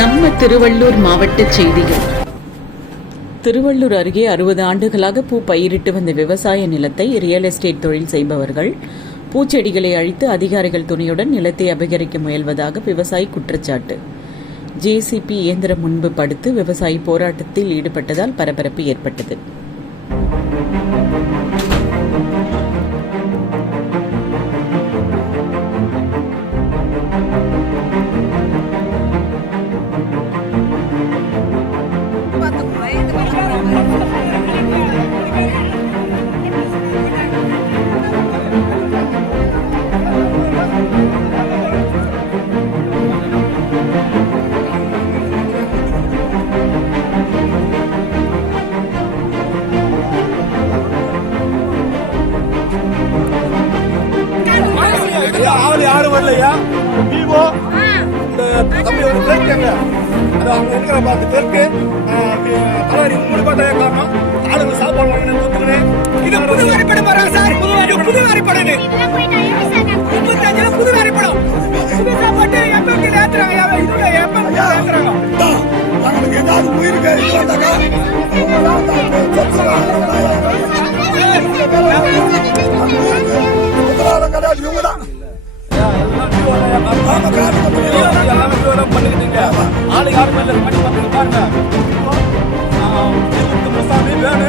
நம்ம திருவள்ளூர் மாவட்ட செய்திகள். திருவள்ளூர் அருகே 60 ஆண்டுகளாக பூ பயிரிட்டு வந்த விவசாய நிலத்தை ரியல் எஸ்டேட் தொழில் செய்பவர்கள் பூச்செடிகளை அழித்து அதிகாரிகள் துணையுடன் நிலத்தை அபகரிக்க முயல்வதாக விவசாயி குற்றச்சாட்டு. ஜேசிபி இயந்திரம் முன்பு படுத்து விவசாயி போராட்டத்தில் ஈடுபட்டதால் பரபரப்பு ஏற்பட்டது. யாரும் வரலையா? விவோ தம்பி ஒரு பேருக்காங்க, அது அவங்க இருக்கிற 10 பேருக்கு தலைவரி 3 பார்த்தா காரணம் ஆளுங்க சாப்பாடு வாங்கினு கொடுத்துருவேன். இது புது வரைபடம் வராங்க சார். புது வரைபடம் 35 புது வரைபடம் சாப்பாட்டு எம்பி ஏத்துறாங்க. அவங்களுக்கு ஏதாவது உயிருக்கு வந்தாக்கா கிடையாது. இவங்க தான் பண்ணிக்கிட்டீங்க. ஆளு யாருமே இல்லை. பண்ணி பார்த்து பாருங்க. முசாமி வேணு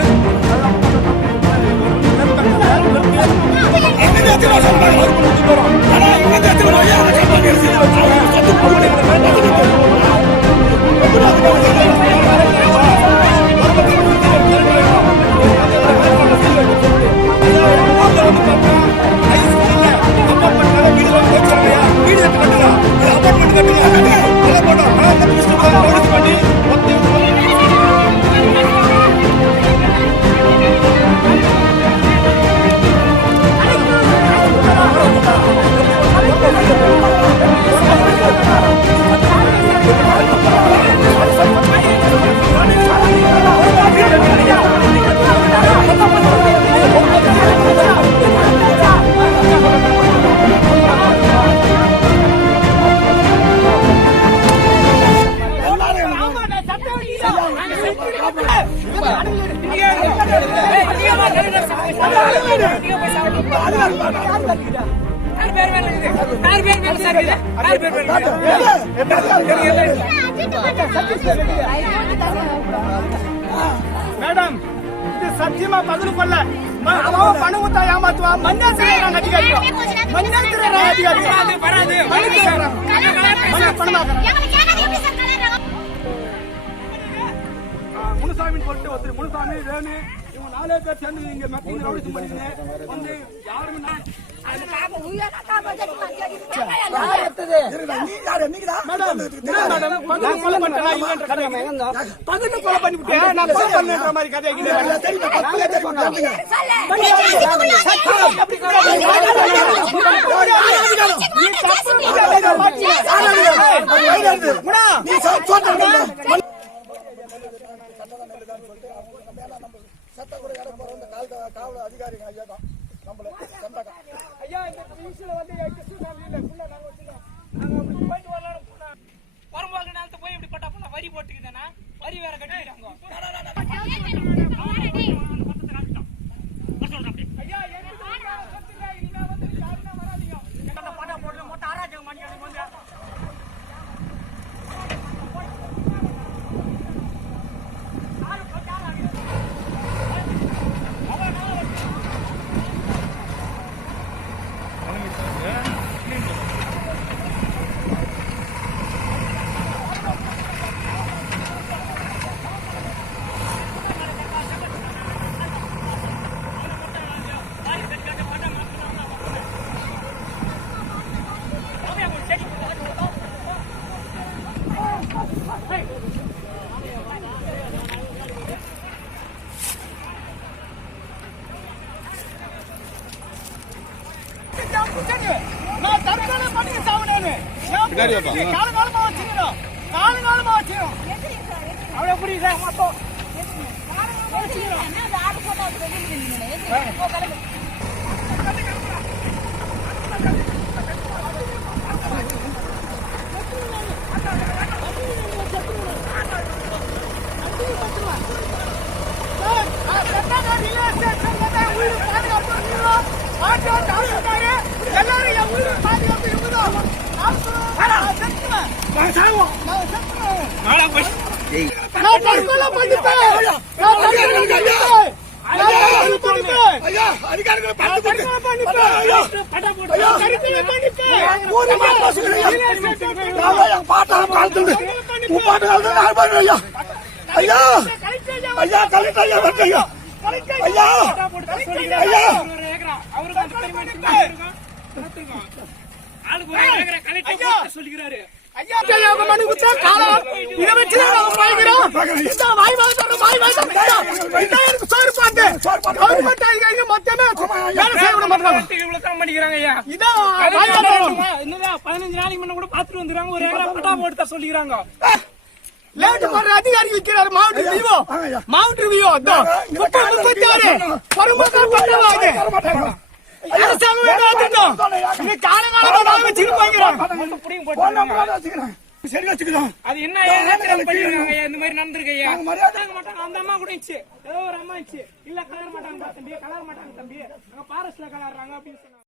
மேடம், இது சத்தியமா பதில் கொள்ள பணம் கொடுத்தா ஏமாத்துவா. மண்ணாசிரியர் அதிகாரி முனுசாமி சொல்லிட்டு ஒருத்தர் முனுசாமி வேணு இவங்க 4 பேர் சேர்ந்து நீங்க மெட்டிங் ரவுடிசம் பண்ணிக்கிங்க வந்து யாருமே கொலை பண்ணிவிட்டேன். நான் கொலை பண்ணுற மாதிரி கதை காவல் அதிகாரிங்க ஐயா தான் நம்மள ஐயா. இந்த நியூஸ்ல வந்து போயிட்டு வரலாம் வரும்போது நேரத்தை போய் இப்படி பட்டா பண்ண வரி போட்டுக்கிட்டேன்னா வரி வேற கட்டிக்கிறாங்க. ஐயா நீங்க வந்து யாருன்னா வராதீங்க. படம் போட்டு மொத்தம் ஆராய்ச்சி மணி வந்து நான் தற்கொலை பண்ணி சாவனேன்னு காலங்காலமா வச்சுக்கிறோம். அவளை எப்படி சார் மொத்தம் நாங்க சாவோம். நாளா போய் நான் தற்கொலை பண்ணிப்பேன். நான் தற்கொலை பண்ணிப்பேன். ஐயா அதிகாரிகளை பார்த்து தற்கொலை பண்ணிப்பேன். ஐயா ஐயா, தற்கொலை பண்ணிப்பேன். ஊரமா பேசுறீங்க ஐயா பாட்டால கால்துண்டு பாட்டு கால்து நான் பாரு ஐயா ஐயா ஐயா கலெக்டர் ஐயா வந்து ஐயா ஐயா ஐயா ஐயா, ஐயா, மனு குத்தா காலம். இதை வச்சு தான் நாங்க பயக்கிறோம். இந்த வாய் வாய்தான், வாய் வாய்தான். இதான் எனக்கு சோறு பாட்டு. கவர்மெண்ட் அதிகாரிங்க மொத்தமே வேலை செய்ய விட மாட்டாங்க. இதான் வாய் வாய்தான். 15 நாளைக்கு முன்ன கூட பாத்துட்டு வந்துறாங்க. ஒரு ஏக்கரா பட்டா போட்டு தான் சொல்லிக்கிறாங்க. லேட் பண்ற அதிகாரி இருக்கிறார். மாவட்ட விவோ, மாவட்ட விவோ 36 பொறுமைக்கார பட்டவாங்க. அரசாங்கம் ஏதாச்சும் இது காலகாலமா நாங்க திருப்பாங்கிறோம். புடிங்க போட்டு சரி வச்சுக்கிறோம் அது என்ன பண்ணிருக்காங்க. இந்த மாதிரி நடந்திருக்கு ஐயா. மாட்டாங்க. அந்த அம்மா கூட இருந்துச்சு. ஏதோ ஒரு அம்மா இருந்துச்சு. இல்ல கலர் மாட்டாங்க தம்பி, கலர் மாட்டாங்க தம்பி. அங்க பாரஸ்ட்ல கலர்றாங்க அப்படின்னு சொன்னாங்க.